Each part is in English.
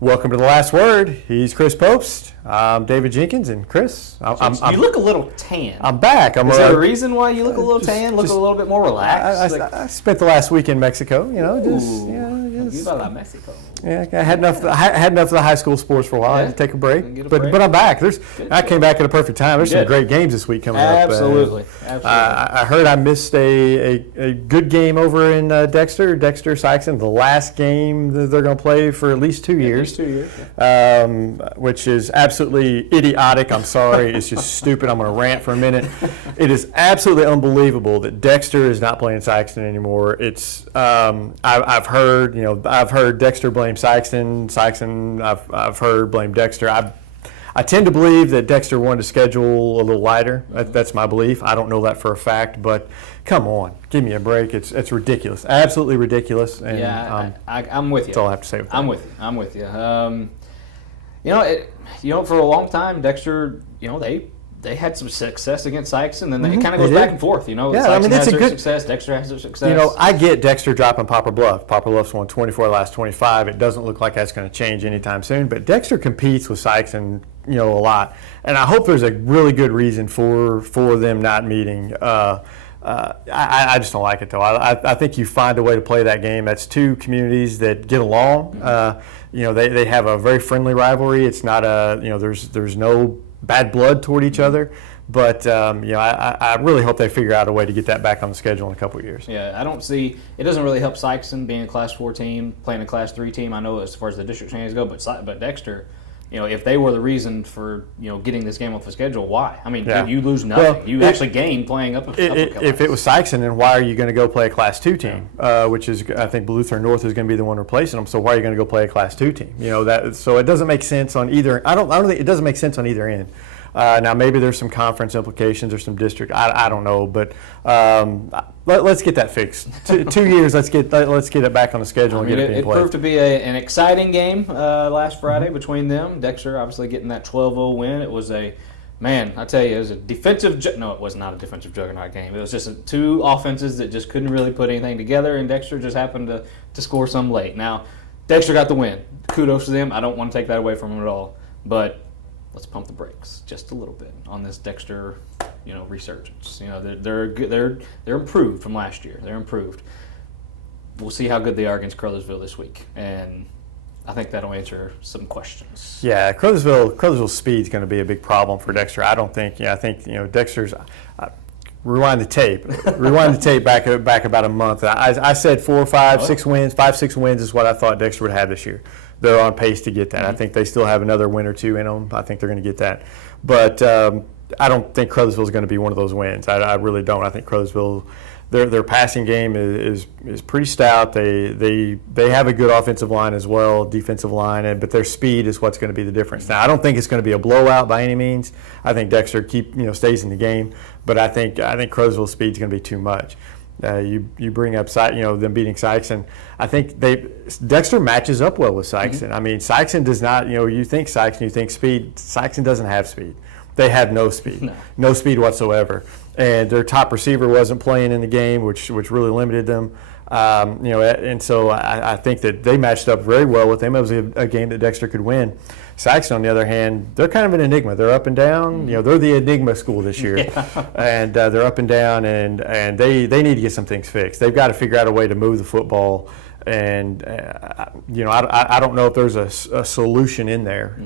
Welcome to The Last Word. He's Chris Popst. I'm David Jenkins, and Chris, you look a little tan. I'm back. Is there a reason why you look a little tan? Look a little bit more relaxed? I spent the last week in Mexico. You about Mexico. Yeah, I had enough. I had enough of the high school sports for a while. I had to take a break. But I'm back. I came back at a perfect time. There's some great games this week coming up. Absolutely. I heard I missed a good game over in Dexter, Sikeston. The last game that they're going to play for at least 2 years. 2 years. Which is absolutely idiotic. I'm sorry. It's just stupid. I'm going to rant for a minute. It is absolutely unbelievable that Dexter is not playing Sikeston anymore. It's I've heard Dexter blame Sikeston. I've heard blame Dexter. I tend to believe that Dexter wanted to schedule a little lighter. That's my belief. I don't know that for a fact, but come on, give me a break. It's ridiculous, absolutely ridiculous. And, I'm with you. That's all I have to say with that. I'm with you. For a long time, Dexter, they had some success against Sikeston, and then it kind of goes back and forth. Sikeston has their success, Dexter has their success. I get Dexter dropping Poplar Bluff. Poplar Bluff's won 24 of the last 25. It doesn't look like that's going to change anytime soon, but Dexter competes with Sikeston, a lot. And I hope there's a really good reason for them not meeting. I just don't like it, though. I think you find a way to play that game. That's two communities that get along. They have a very friendly rivalry. It's not there's no bad blood toward each other. But, I really hope they figure out a way to get that back on the schedule in a couple of years. Yeah, I don't see – it doesn't really help Sikeston being a Class 4 team, playing a Class 3 team. I know as far as the district standings go, but Dexter – if they were the reason for getting this game off the schedule, why? I mean, you lose nothing. Well, you actually gain playing up a couple. If it was Sikeston, then why are you going to go play a Class 2 team? Which is, I think, Lutheran North is going to be the one replacing them. So why are you going to go play a Class 2 team? So it doesn't make sense on either. I don't think it doesn't make sense on either end. Now maybe there's some conference implications or some district. I don't know, but let's get that fixed. 2 years. Let's get it back on the schedule and get it being played. It proved to be an exciting game last Friday between them. Dexter obviously getting that 12-0 win. It was I tell you, it was a defensive. No, it was not a defensive juggernaut game. It was just two offenses that just couldn't really put anything together, and Dexter just happened to score some late. Now, Dexter got the win. Kudos to them. I don't want to take that away from them at all, but let's pump the brakes just a little bit on this Dexter, resurgence. They're improved from last year. They're improved. We'll see how good they are against Crothersville this week, and I think that'll answer some questions. Yeah, Crothersville's speed is going to be a big problem for Dexter. I think Dexter's. Rewind the tape. Back about a month. I said 4 or 5, 6 wins. 5, 6 wins is what I thought Dexter would have this year. They're on pace to get that. I think they still have another win or two in them. I think they're going to get that. But I don't think Crothersville is going to be one of those wins. I really don't. I think Crothersville, their passing game is pretty stout. They have a good offensive line as well, defensive line, but their speed is what's going to be the difference. Now, I don't think it's going to be a blowout by any means. I think Dexter stays in the game, but I think Crothersville's speed is going to be too much. You bring up them beating Sikeston. I think Dexter matches up well with Sikeston. Mm-hmm. I mean, Sikeston does not. You think Sikeston, you think speed. Sikeston doesn't have speed. They have no speed, no speed whatsoever. And their top receiver wasn't playing in the game, which really limited them. And so I think that they matched up very well with them. It was a game that Dexter could win. Sikeston, on the other hand, they're kind of an enigma. They're up and down. They're the enigma school this year, and they're up and down, and they need to get some things fixed. They've got to figure out a way to move the football, and I don't know if there's a solution in there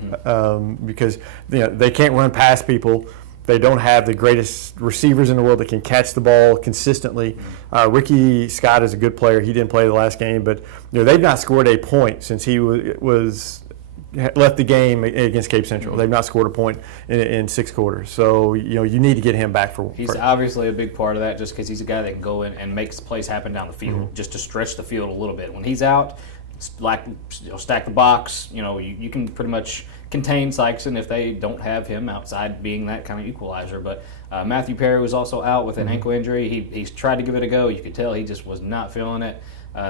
because they can't run past people. They don't have the greatest receivers in the world that can catch the ball consistently. Ricky Scott is a good player. He didn't play the last game, but they've not scored a point since he left the game against Cape Central. They've not scored a point in 6 quarters. So you need to get him back for. He's obviously a big part of that, just because he's a guy that can go in and makes plays happen down the field, just to stretch the field a little bit. When he's out, stack the box. You can pretty much contain Sikeston if they don't have him outside being that kind of equalizer. But Matthew Perry was also out with an ankle injury. He's tried to give it a go. You could tell he just was not feeling it.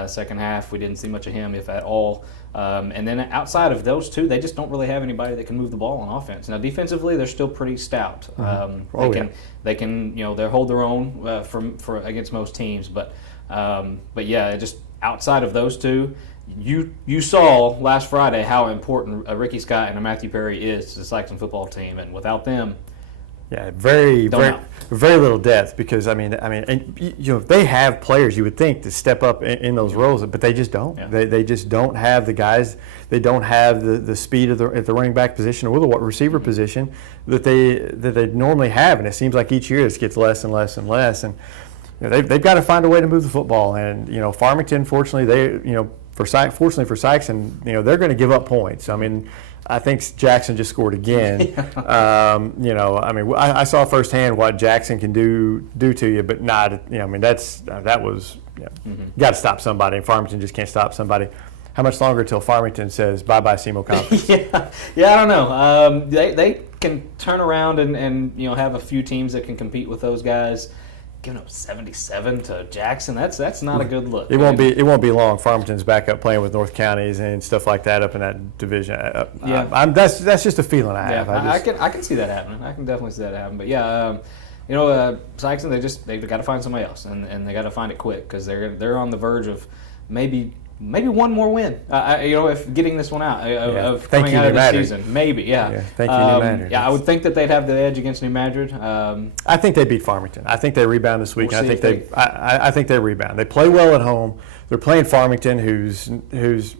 Second half, we didn't see much of him, if at all. And then outside of those two, they just don't really have anybody that can move the ball on offense. Now, defensively, they're still pretty stout. They can they hold their own for against most teams. But yeah, just outside of those two, you saw last Friday how important a Ricky Scott and a Matthew Prairie is to the Sikeston football team, and without them, yeah, very little depth because they have players you would think to step up in those roles, but they just don't. Yeah. They just don't have the guys. They don't have the speed at the running back position or the receiver position that they normally have, and it seems like each year this gets less and less and less. And they've got to find a way to move the football. And Farmington, fortunately, fortunately for Sikeston, they're going to give up points. I mean, I think Jackson just scored again. I saw firsthand what Jackson can do to you, but not. That was. Got to stop somebody, and Farmington just can't stop somebody. How much longer until Farmington says bye-bye SEMO Conference? yeah, I don't know. They can turn around and have a few teams that can compete with those guys. Giving up 77 to Jackson, that's not a good look. It won't be long. Farmington's back up playing with North Counties and stuff like that up in that division. That's just a feeling I have. I can see that happening. I can definitely see that happen. But Sikeston, they've got to find somebody else, and they got to find it quick because they're on the verge of maybe one more win. If getting this one out of coming out of the season, maybe. Yeah. Thank you, New Madrid. I would think that they'd have the edge against New Madrid. I think they beat Farmington. I think they rebound this week. I think they rebound. They play well at home. They're playing Farmington, who's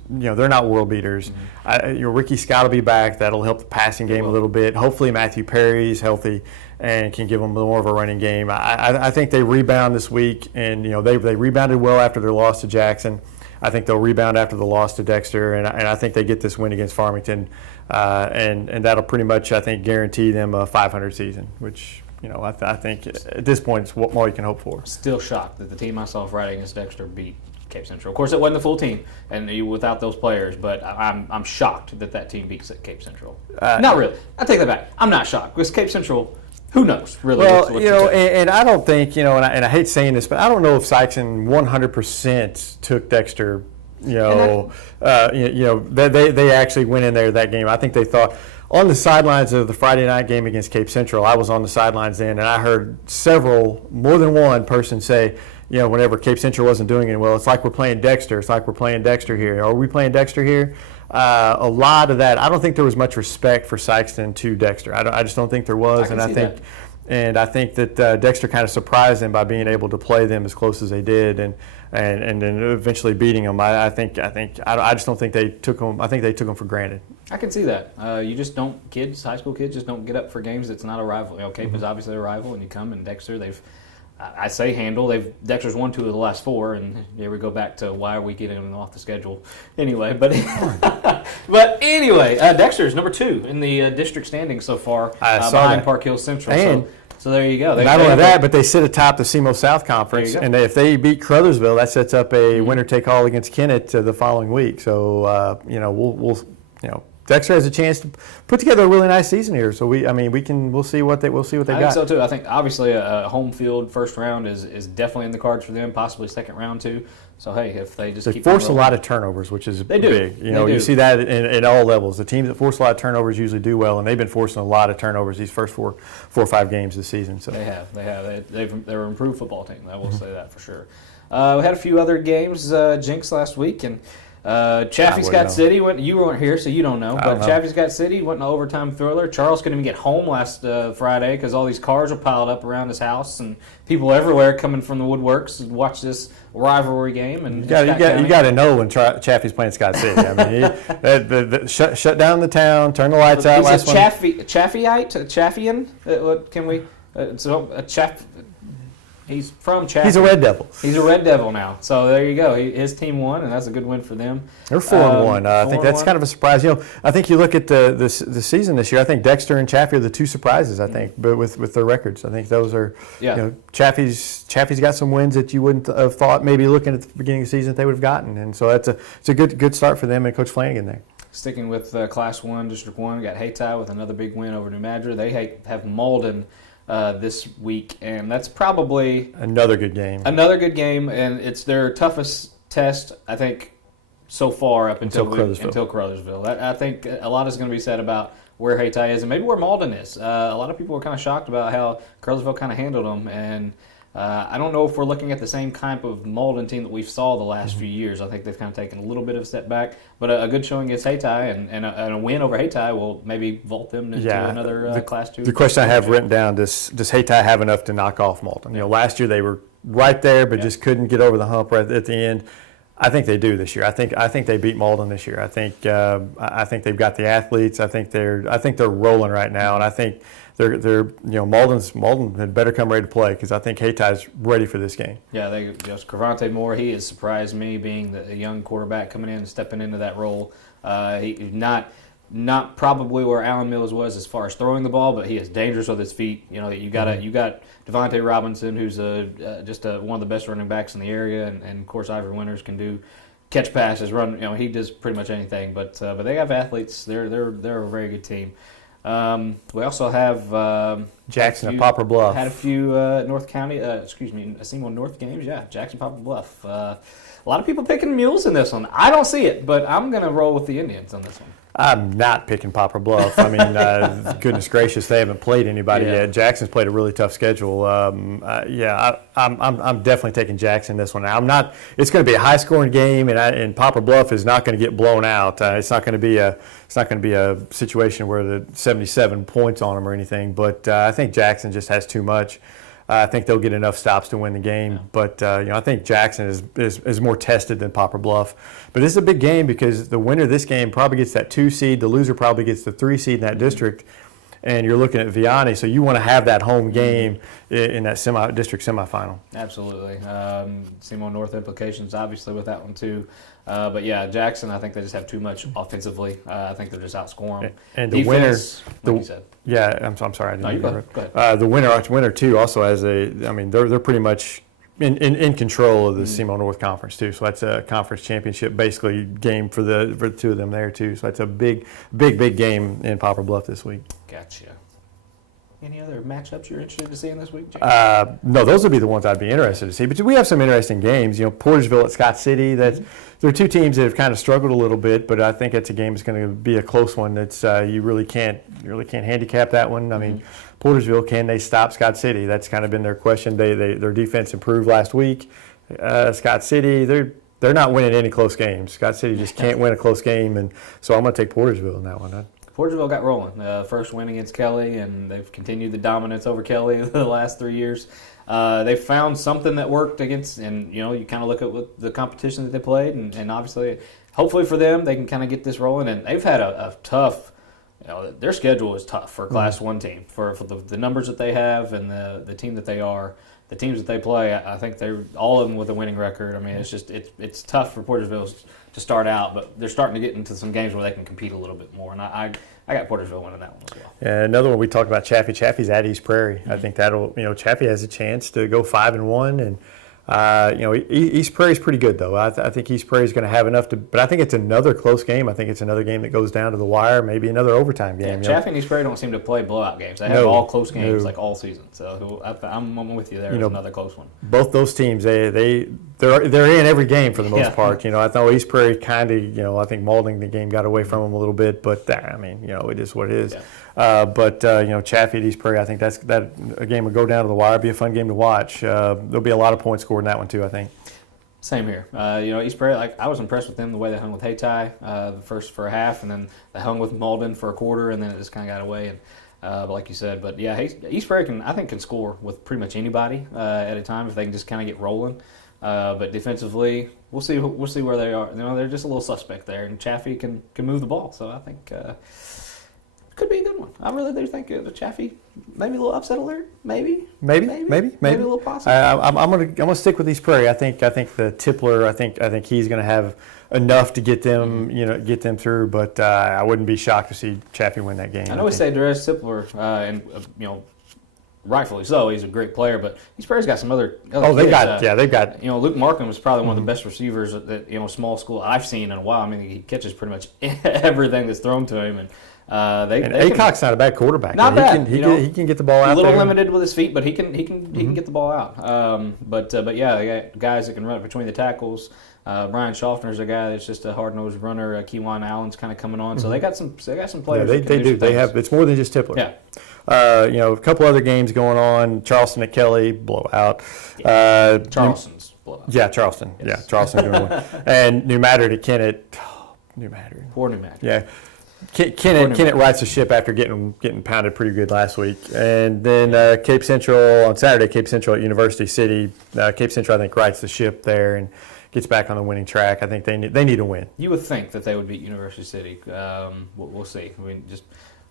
they're not world beaters. Ricky Scott will be back. That'll help the passing game a little bit. Hopefully Matthew Perry's healthy and can give them more of a running game. I think they rebound this week, and they rebounded well after their loss to Jackson. I think they'll rebound after the loss to Dexter, and I think they get this win against Farmington, and that'll pretty much, I think, guarantee them a 500 season, which, I think at this point it's what more you can hope for. Still shocked that the team I saw Friday against Dexter beat Cape Central. Of course, it wasn't the full team, and without those players, but I'm shocked that team beats Cape Central. Not really. I take that back. I'm not shocked because Cape Central. Who knows, really? Well, and I don't think, and I hate saying this, but I don't know if Sikeston 100% took Dexter. They actually went in there that game. I think they thought on the sidelines of the Friday night game against Cape Central. I was on the sidelines then, and I heard more than one person say, whenever Cape Central wasn't doing it well, it's like we're playing Dexter. It's like we're playing Dexter here. Are we playing Dexter here? A lot of that, I don't think there was much respect for Sikeston to Dexter. I just don't think there was, I think that Dexter kind of surprised them by being able to play them as close as they did, and then eventually beating them. I just don't think they took them. I think they took them for granted. I can see that. You just don't. High school kids just don't get up for games that's not a rival. Cape is obviously a rival, and you come and Dexter, I say handle. Dexter's won 2 of the last 4, and here we go back to why are we getting them off the schedule anyway. But Dexter's number 2 in the district standings so far, behind Park Hill Central. And so there you go. Not only that, but they sit atop the SEMO South Conference, and if they beat Crothersville, that sets up a winner-take-all against Kennett the following week. So Dexter has a chance to put together a really nice season here. So we'll see what they got. I think so too. I think obviously a home field first round is definitely in the cards for them. Possibly second round too. So hey, if they just force a lot of turnovers, which is big. You see that in all levels. The teams that force a lot of turnovers usually do well, and they've been forcing a lot of turnovers these first four or 5 games this season. So they have. They're an improved football team. I will say that for sure. We had a few other games, Jenks last week, and. Chaffee Scott City you weren't here, so you don't know. But Chaffee Scott City went in an overtime thriller. Charles couldn't even get home last Friday because all these cars were piled up around his house and people everywhere coming from the woodworks to watch this rivalry game. And you got to know when Chaffee's playing Scott City. Shut down the town, turn the lights out. Chaffeeite? What can we? He's from Chaffee. He's a Red Devil. He's a Red Devil now. So there you go. His team won, and that's a good win for them. They're 4-1. I think that's kind of a surprise. I think you look at the season this year. I think Dexter and Chaffee are the 2 surprises. I think, but with their records, I think those are. Yeah. Chaffee's got some wins that you wouldn't have thought maybe looking at the beginning of the season that they would have gotten, and so it's a good start for them and Coach Flanagan there. Sticking with Class 1, District 1, got Hayti with another big win over New Madrid. They have Malden. This week, and that's probably another good game, and it's their toughest test, I think, so far up until Crothersville. I think a lot is going to be said about where Hayti is and maybe where Malden is. A lot of people were kind of shocked about how Crothersville kind of handled them, and I don't know if we're looking at the same type of Malden team that we've saw the last few years. I think they've kind of taken a little bit of a step back, but a good showing against Hayti and a win over Hayti will maybe vault them into another Class 2. The question I have written down, does Hayti have enough to knock off Malden? Last year they were right there, but just couldn't get over the hump right at the end. I think they do this year. I think they beat Malden this year. I think they've got the athletes. I think they're rolling right now, and I think Malden had better come ready to play because I think Haty's ready for this game. Yeah, Cravante Moore, he has surprised me being the young quarterback coming in and stepping into that role. He not probably where Allen Mills was as far as throwing the ball, but he is dangerous with his feet. You got Devontae Robinson, who's just one of the best running backs in the area, and of course Ivory Winters can do catch passes, run. He does pretty much anything. But they have athletes. They're a very good team. We also have Jackson and Poplar Bluff. Had a few North County, Seymour North games. Yeah, Jackson, Poplar Bluff. A lot of people picking mules in this one. I don't see it, but I'm going to roll with the Indians on this one. I'm not picking Poplar Bluff. I mean, goodness gracious, they haven't played anybody yet. Jackson's played a really tough schedule. I'm definitely taking Jackson this one. Now, I'm not. It's going to be a high-scoring game, and Poplar Bluff is not going to get blown out. It's not going to be a situation where the 77 points on them or anything. But I think Jackson just has too much. I think they'll get enough stops to win the game, yeah. But I think Jackson is more tested than Poplar Bluff. But this is a big game because the winner of this game probably gets that 2 seed. The loser probably gets the 3 seed in that district. And you're looking at Vianney, so you want to have that home game in that district semifinal. Absolutely. Seymour North implications, obviously, with that one, too. But, yeah, Jackson, I think they just have too much offensively. I think they're just outscoring them. And the winner, like you said. Yeah, I'm sorry. I didn't go ahead. The winner, too, also has they're pretty much in control of the Seymour North Conference, too. So that's a conference championship, basically, game for the two of them there, too. So that's a big game in Poplar Bluff this week. Gotcha. Any other matchups you're interested to see in this week, James? No, those would be the ones I'd be interested to see. But we have some interesting games. Portersville at Scott City. There are two teams that have kind of struggled a little bit, but I think it's a game that's going to be a close one. That's you really can't handicap that one. I mean, Portersville, can they stop Scott City? That's kind of been their question. Their defense improved last week. Scott City, they're not winning any close games. Scott City just can't win a close game, and so I'm going to take Portersville in that one. Portersville got rolling. First win against Kelly, and they've continued the dominance over Kelly the last 3 years. They found something that worked against, and you kind of look at what the competition that they played, and obviously, hopefully for them, they can kind of get this rolling. And they've had a tough, their schedule is tough for a Class 1 team. For the numbers that they have and the team that they are, the teams that they play, I think they're all of them with a winning record. I mean, it's tough for Portersville to start out, but they're starting to get into some games where they can compete a little bit more. And I got Portersville winning that one as well. Yeah, another one we talked about, Chaffee. Chaffee's at East Prairie. I think that'll, Chaffee has a chance to go 5-1, and East Prairie's pretty good though. I think East Prairie's going to have enough to, but I think it's another close game. I think it's another game that goes down to the wire, maybe another overtime game. Yeah, Chaffee and East Prairie don't seem to play blowout games. They have all close games like all season. So I'm with you there. It's another close one. Both those teams, they're in every game for the most part. I thought East Prairie kind of, I think Malden, the game got away from them a little bit, but it is what it is. Yeah. But Chaffee at East Prairie, I think that a game will go down to the wire. Be a fun game to watch. There'll be a lot of points scored in that one too, I think. Same here. East Prairie, I was impressed with them the way they hung with Hayti for a half, and then they hung with Malden for a quarter, and then it just kind of got away. And but like you said, East Prairie can score with pretty much anybody at a time if they can just kind of get rolling. But defensively, we'll see where they are. They're just a little suspect there, and Chaffee can move the ball. So I think could be a good one. I really do think the Chaffee, maybe a little upset alert, maybe a little possible. I'm gonna stick with East Prairie. I think the Tippler. I think he's gonna have enough to get them get them through. But I wouldn't be shocked to see Chaffee win that game. I know we say Darius Tippler, and rightfully so. He's a great player, but East Prairie's got some other they've kids. got. Luke Markham is probably one of the best receivers that small school I've seen in a while. I mean, he catches pretty much everything that's thrown to him, and Aycock's not a bad quarterback. Not bad. He can get the ball out. A little there. limited with his feet, but he can get the ball out. But they got guys that can run between the tackles. Brian Schaffner's a guy that's just a hard-nosed runner. Keewan Allen's kind of coming on, so they got some players. Yeah, they do. They have. It's more than just Tipler. Yeah. A couple other games going on. Charleston at Kelly, blowout. Charleston's blowout. Yeah, Charleston. Yes. Yeah, Charleston doing one. And New Matter to Kennett. New Matter. Poor New Matter. Yeah. Kennett rights the ship after getting pounded pretty good last week. And then Cape Central on Saturday, Cape Central at University City. Cape Central, I think, rights the ship there and gets back on the winning track. I think they need a win. You would think that they would beat University City. We'll see. I mean,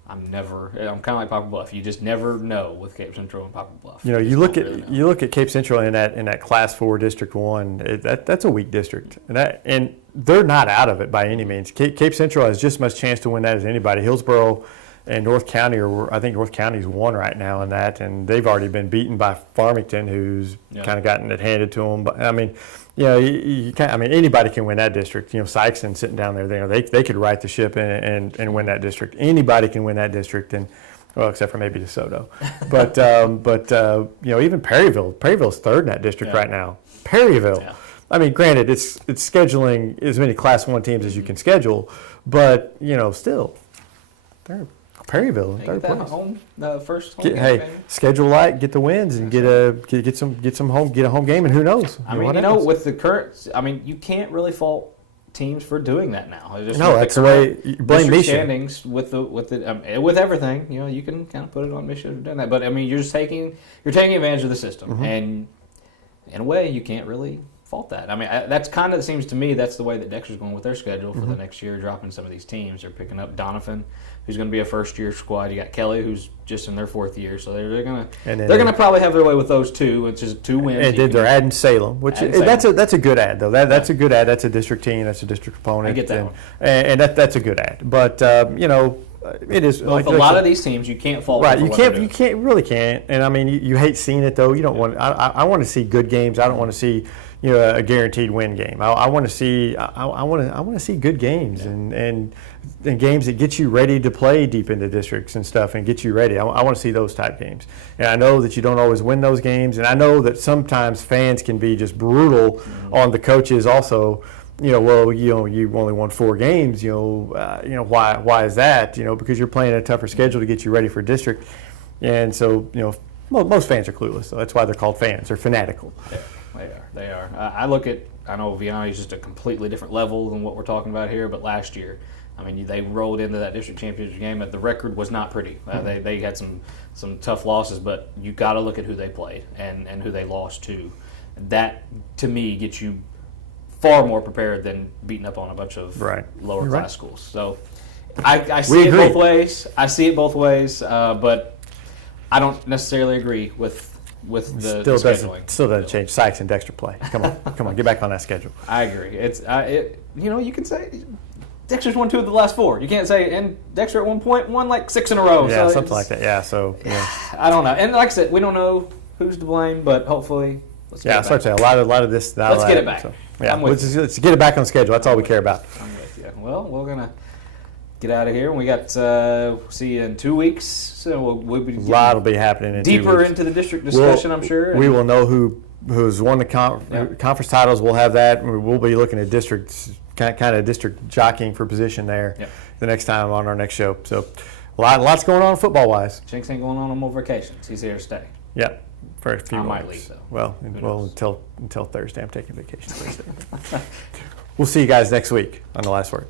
I'm kind of like Poplar Bluff. You just never know with Cape Central and Poplar Bluff. You look at Cape Central in that Class 4 District 1. That's a weak district, and they're not out of it by any means. Cape Central has just as much chance to win that as anybody. Hillsborough and North County I think North County's won right now in that, and they've already been beaten by Farmington, who's kind of gotten it handed to them. But I mean, you can't. I mean, anybody can win that district. Sikeston sitting down there, they could right the ship and win that district. Anybody can win that district, and well, except for maybe DeSoto. But even Perryville's third in that district right now. Perryville. Yeah. I mean, granted, it's scheduling as many Class 1 teams as you can schedule, but still, they're Perryville in third place. First home game. Schedule light, get the wins, and get a home game, and who knows? With the current, you can't really fault teams for doing that now. That's the way you blame Misha. Standings with everything, you can kind of put it on Misha for doing that. But you're taking advantage of the system, and in a way, you can't really fault that. That's kind of seems to me that's the way that Dexter's going with their schedule for the next year, dropping some of these teams. They're picking up Donovan, who's going to be a first-year squad. You got Kelly, who's just in their fourth year, so they're going to probably have their way with those two, which is 2 wins. And then they're adding Salem, that's a good add though. That's a good add. That's a district team. That's a district opponent. I get that one. And that's a good add. But it is. Well, like a lot of these teams, you can't fault. Right, you really can't. And you hate seeing it though. You don't want. I want to see good games. I don't want to see a guaranteed win game. I want to see. I want to see good games and games that get you ready to play deep into districts and stuff and get you ready. I want to see those type games. And I know that you don't always win those games, and I know that sometimes fans can be just brutal on the coaches also. You only won 4 games. Why is that? Because you're playing a tougher schedule to get you ready for district, and so most fans are clueless. So that's why they're called fans. They're fanatical. Yeah, they are. I know Vianney's just a completely different level than what we're talking about here. But last year, they rolled into that district championship game, but the record was not pretty. They had some tough losses, but you got to look at who they played and who they lost to. That to me gets you far more prepared than beating up on a bunch of lower class schools. So I see it both ways. But I don't necessarily agree with the scheduling. Still doesn't change Sykes and Dexter play. Come on, get back on that schedule. I agree. You can say Dexter's won 2 of the last 4. You can't say, and Dexter at one point won like 6 in a row. Yeah, something like that. Yeah, so I don't know. And like I said, we don't know who's to blame, but hopefully let's get it back. A lot of this. Let's get it back. So, let's get it back on schedule. That's all we care about. I'm with you. Well, we're gonna get out of here. We got see you in 2 weeks. So we'll be a lot will be happening in deeper 2 weeks. into the district discussion. I'm sure. We will know who's won the conference titles. We'll have that. We'll be looking at districts, kind of district jockeying for position there the next time on our next show. So lots going on football wise. Jenks ain't going on more vacations. He's here to stay. Yeah. For a few I months. might leave though. Well, until Thursday. I'm taking vacation Thursday. We'll see you guys next week on The Last Word.